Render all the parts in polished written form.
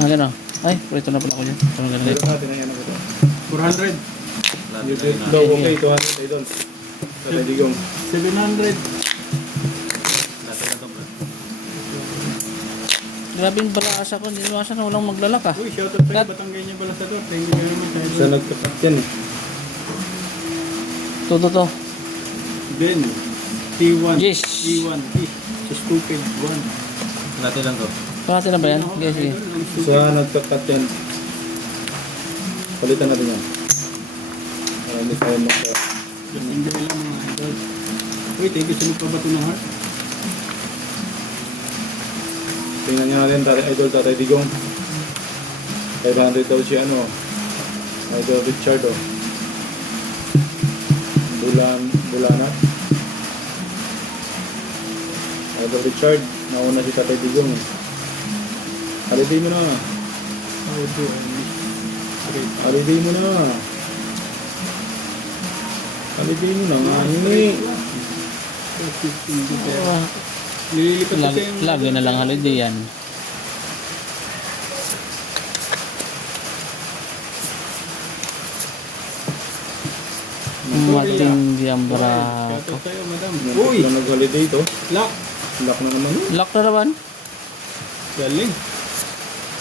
Gano'n. Ay, ito na pala ako dyan. Ito na ganun. Meron natin ang yan ako ito. 400. You did daw okay, 200 idol. Sa Digong. 700. Grabe yung balaasa ko. Hindi naman na walang maglalak ah. Uy, shoutout sa'yo. Batanggay niya pala sa door. Thank you very much, idol. Sa nagkakat yan eh. To. Ben. T1. Yes. T1. Sa stupid 1. Natin lang to. Pakati na ba yan? Okay, sige. Sa nagkakat yan. Palitan natin yan. Para hindi tayo magka... Just enjoy lang mga idol. Uy, thank you sa nagpabato ng heart. Tingnan nyo natin, idol Tatay Digong. 500 daw siya, ano. Idol Richard, oh. Bulanat. Idol Richard, nauna si Tatay Digong. Holiday mo na. How do I miss? Great. Holiday mo na. Holiday mo na nga, ni. Nililipat kasi yung... Lagi na lang holiday yan. Matindi ang brako. Shoutout sa'yo, madam. Uy! Uy! Nag-holiday to. Lock! Lock na naman yun. Lock na naman. Galing.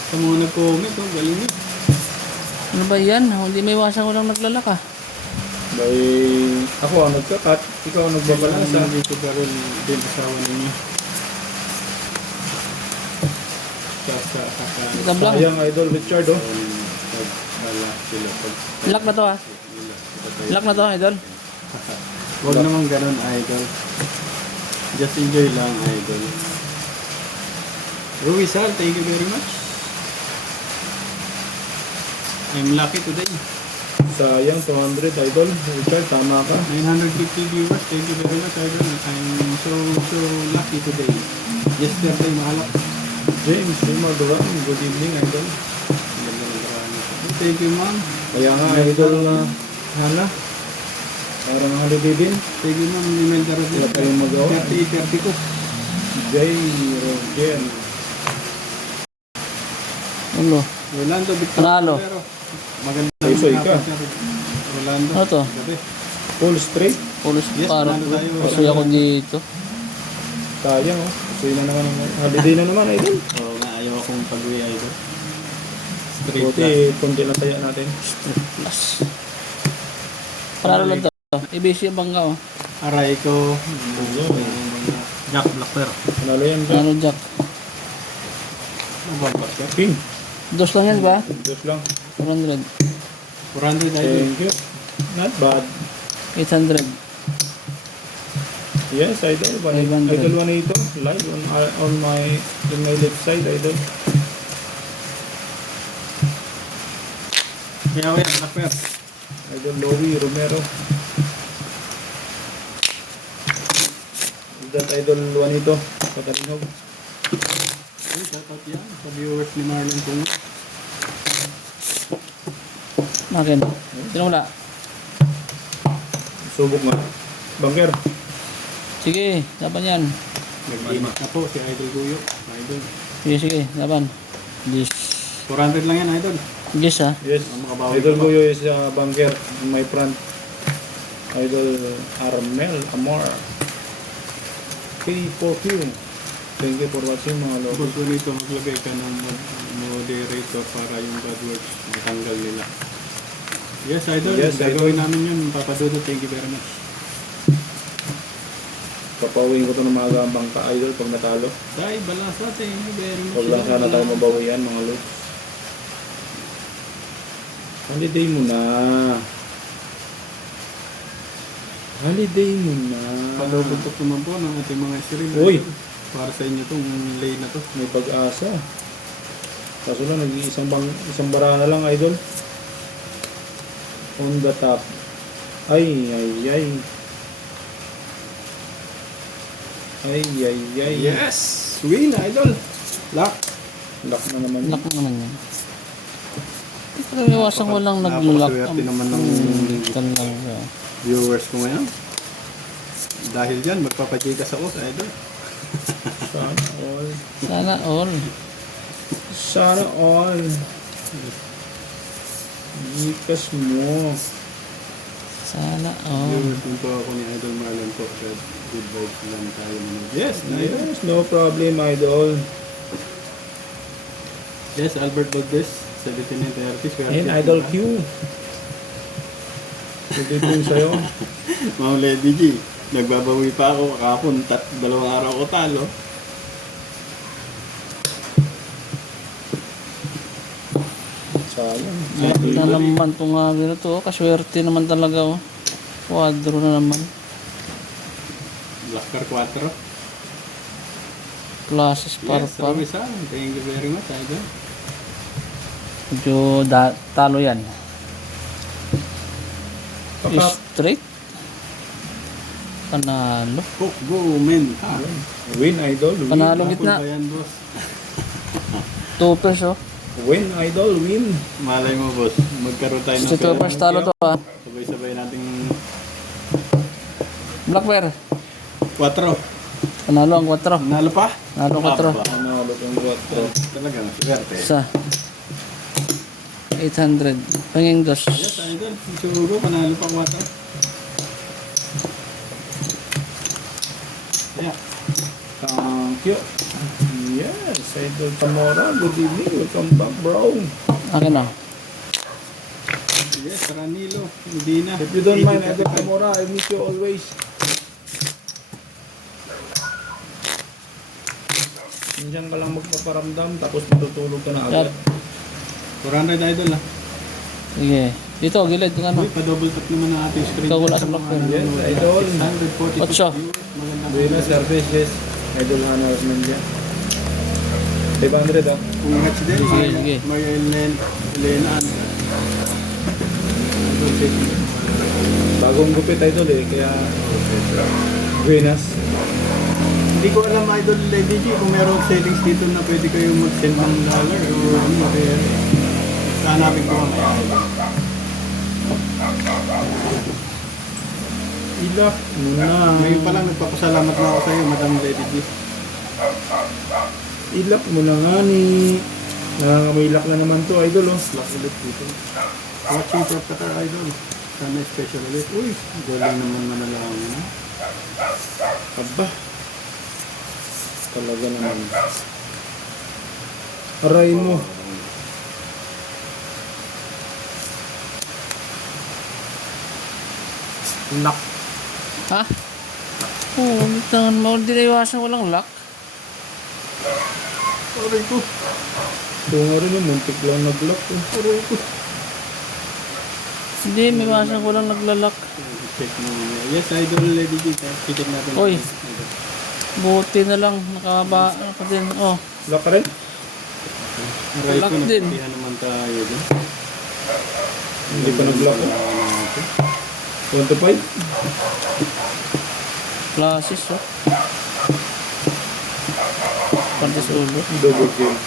Sa mga nag-comment, oh, galing yun. Ano ba yan? Hindi may iwasan walang naglalak ah. By... Ako ang nagkakat. Ikaw ang nagbabalansa. Hindi ko parol din asawa ninyo. Ito lang. Sayang Idol Richard, oh. Wala sila. Lock na to ah. Lock na to, idol. Huwag naman ganun, idol. Just enjoy lang, idol. Ruizal, thank you very much. I'm lucky today. Sayang 200 Idol Richard, tama ka. 950 viewers, thank you very much, idol. I'm so lucky today. Yesterday, mahalap. James Sumar Duran, good evening Idol. Thank you, ma'am. Kaya nga Idol Hana. Parang holiday din. Thank you, ma'am. Email ka rin. Wala tayong magawa. 30 ko. Jay Roger. Ulo. Rolando, Victor. Panalo. Maganda. Ay, soy ka. Rolando. Ano to? Gabi. Full straight. Pulis Yes, parang. panalo tayo. Pasuy ako dito. Sayang oh. Suy na naman. Holiday na naman Idol. Oo nga, ayaw akong pag-uwi, idol. Straight Buti, lang. konti lang taya natin. Plus. Panalo lang to. ABC ang bangga oh. Aray ko. Jack Blackper. Panalo yan ba? Ano Jack? Mababa siya. King. Dos lang yan ba? Diyos lang. 400. 400, idol. Thank you. Not bad. 800. Yes, Idol. 500. Idol 1 ito. Live on my left side, Idol. Kaya ko yan, Blackper. Idol Louie Romero. Is that Idol 1 ito? Katalinog. Ay, shoutout yan sa viewers ni Marlon kung Makin. Sino wala? Subok nga. Bangker. Sige, laban yan. nag-init na po si Idol Guyo. Idol. Sige, laban. Yes. 400 lang yan, idol. Yes ah. Yes. Makabawi Idol ka pa. Guyo is Bangker in my front. Idol Armel Amor. K4Q. Thank you for watching mga lord. Tapos ko nito, maglagay ka ng moderator para yung bad words matanggal nila. Yes, idol. Yes, Gagawin idol. namin yun. Papadudo, thank you very much. Papawin ko to ng mga gambang ka Idol pag natalo. Dahil balasa, thank you very much. Huwag lang sana tayo mabawian mga lord. Holiday mo na. Holiday mo na. Palubutok naman po ng ating mga stream. Uy! Para sa inyo itong lane na to. May pag-asa. Kaso lang, isang bara na lang, Idol. On the top. Ay, ay, ay. Ay, ay, ay. Yes! Win, idol! Lock! Lock na naman. Lock mo naman yan. Hindi ko lang iwasang walang nag-lock. Napakaswerte naman ng Talaga. viewers ko ngayon. Dahil dyan, magpapajigas ako sa idol. Sana all. Sana all. Sana all. Ikas mo. Sana, oh. Viewers po ako ni Idol Marlon po. Kaya good vibes lang tayo. Yes, Idol. Yes, no problem, idol. Yes, Albert Valdez. 1730. And idol Q. Pwede po sa'yo. Ma'am Lady G. Nagbabawi pa ako kahapon. 2 araw ko talo. Sayang. Malaki na naman itong na to. Kaswerte naman talaga, oh. Quadro na naman. Black Car 4. Classes para Yes, pa. Robisan. Thank you very much, Idol. Medyo talo yan. Papak. Straight. Panalo. Cook, go, men. Ha. Win, idol. Win. Panalo gitna. Apple ba yan, boss? 2 pairs, oh. Win, idol. Win. Malay mo, boss. Magkaroon tayo ng 2 pairs talo to, ah. Sabay-sabay nating Black pair. 4. Panalo ang 4. Nalo pa? Panalo ang 4. Aba. Panalo kong 4. Talaga, swerte. Isa. 800. Panging dos. Yes, Idol. Sugo, panalo pa 4. Yeah. Thank you. Yes, idol Tamora. Good evening. Welcome back, bro. Akin na. Yes, Ranilo. Hindi na. If you don't mind, idol Tamora, I miss you always. Nandiyan ka lang magpaparamdam, tapos matutulog ka na agad. 400, Idol, ha? Sige. Dito, gilid. Yung ano. Uy, pa-double tap naman ang ating screen. Ikaw wala sa block pen. Yes, Idol. 642 Otso. viewers. Magandang Buenas service, yes. Idol Hana Osmandia. 500, ah. congrats din. Sige, sige. Maria Lenan. Bagong gupit, idol eh. Kaya, buenas. Hindi ko alam, Idol Lady G, kung merong settings dito na pwede kayo mag-send ng dollar o ano, kaya hanapin ko mamaya. Ilak muna. Ngayon pa lang nagpapasalamat na ako sa iyo, Madam Lady G. Ilak mo na nga ni. Nangangamilak na naman to, idol oh. Lock ulit dito. Watching for Qatar, Idol. Sana special ulit. Uy, galing naman manalangin. Aba. Talaga naman. Aray mo. Nak. Ha? Oo, tangan mo. Hindi na iwasan walang lock. Aray ko. Ito nga rin yung muntik lang nag-lock eh. Aray ko. Hindi, may iwasan walang naglalak. Check mo muna. Yes, Idol Lady G. Check natin. Oy. Buti na lang. Nakaba, ano pa din. Oh. Lock ka rin? Aray ko, Lock din. nagpatihan naman tayo dun. Hindi pa nag-lock eh. 1 to 5? Classes, oh. Pantas ulo. Double kill.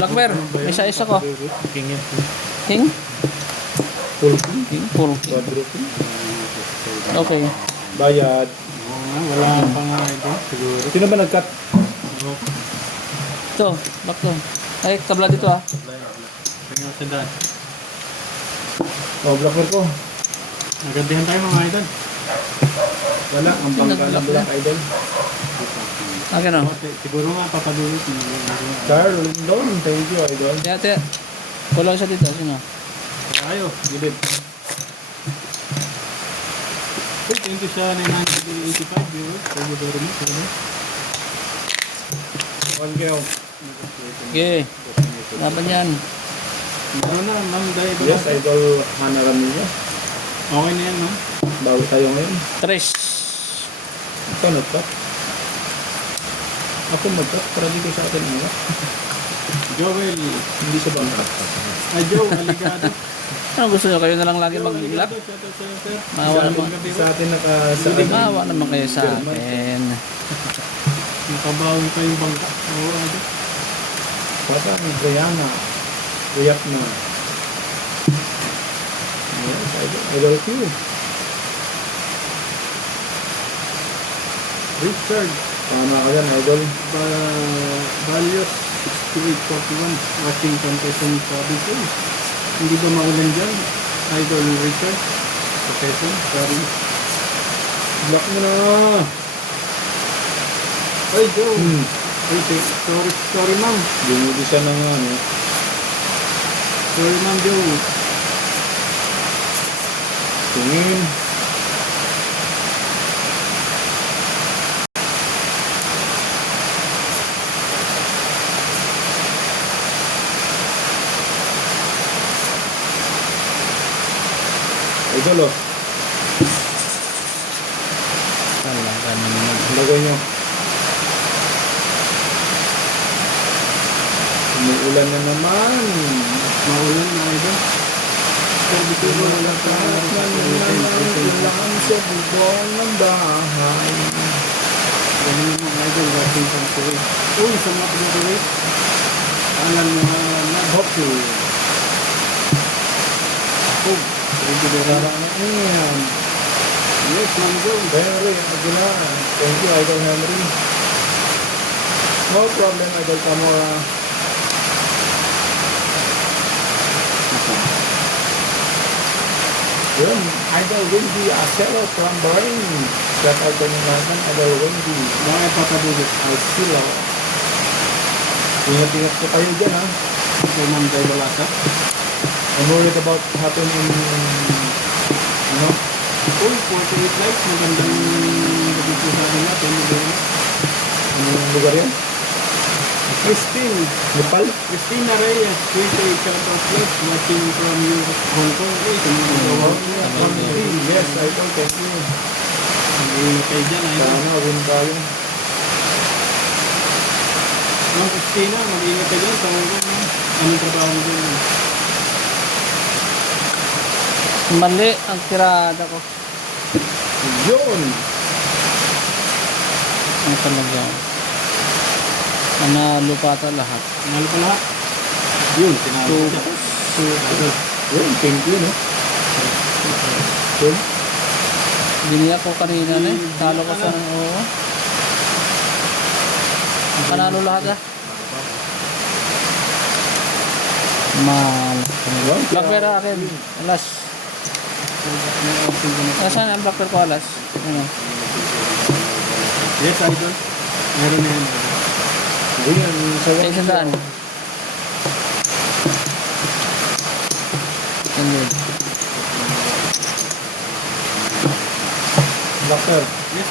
Black bear. May isa ko. King yan. King? Full kill. King? Full. Quadruple. Okay. Bayad. Oo nga, wala pa nga ito. Siguro. Sino ba nag-cut? Ito. Black to. Ay, tabla dito, ah. Tingnan sa daan. Oh, blocker ko. Nagandihan tayo mga idol. Wala. Ang bangka ng black idol. Akin na. Siguro nga papadulot. Carl Lindon. Thank you, idol. Kaya, kaya. Wala isa dito. Sino? Tayo. Gilid. Uy, thank you sa 985 viewers. Thank you very much. 1 kill. Okay. Laban yan. Meron na, ma'am. Dahil ba? Yes, idol Hana Ramillo. Okay na yan, ma'am. Bago tayo ngayon. Tres. Ikaw nag-cut. Ako mag-cut para di ko sa atin mga. Joel. Hindi sa bangka. Ay, Joe. Aligado. Ano gusto nyo? Kayo na lang lagi mag-black? Shoutout sa'yo, sir. Maawa naman. Sa atin nakasaan. Maawa naman kayo sa akin. Nakabawi pa yung bangka. Oo, idol. Parang Guyana. Guyak na. Yes, idol Q. Richard. Tama ka dyan, idol. Values 6841 watching confession sabi ko. Hindi ba maulan dyan? Idol Richard. Confession, sorry. Block mo na. Ay, Joe. Ay, sorry ma'am. Binibisa na nga, no? Sorry ma'am Joe. Tingin. Idol, oh. Talaga naman. Lagay nyo. Umuulan na naman. Maulan na idol. Sabi ko wala pa. Ulan sa bubong ng bahay. Ganun mo idol watching from Kuwait. Uy, sa mga Kuwait. Alam mo na Hockey. Oh, thank you very much. Ayan. Yes, ma'am Joe. Henry, Aguilar. Thank you, Idol Henry. No problem, Idol Camora. Yun, Idol Wendy Acero from Bahrain. Shout out to naman, Idol Wendy. Mga papadulot. Alcilo. Ingat-ingat po kayo dyan, ha? So, ma'am Joe Balasa. I'm worried about happening, ano? Uy, 48 likes. Magandang gabi po sa akin natin. Ano yung lugar yan? Christine. Nepal? Christina Reyes. 28 shoutouts likes. Watching from Hong Kong. Uy, sa mga gawa. Yes, Idol, thank you. Mag-iingat kayo dyan, idol. Sana, win tayo. Ma'am Christina, mag-iingat kayo dyan sa Hong Kong. Anong trabaho mo dyan? Mali ang tirada ko. Yun! Ang talaga. Nanalo pa ata lahat. Tinalo pa lahat. Yun, tinalo siya. Yun, thank you, no? Yun. Biniyak ko kanina na eh. Talo ko sa ng oo. Panalo lahat ah. Mal. Blackberry akin. Alas. Nasaan ang blackberry ko alas? Ano? Yes, idol. Meron na yan. Yun, sa Sa isang daan. Hindi. Doctor, Yes,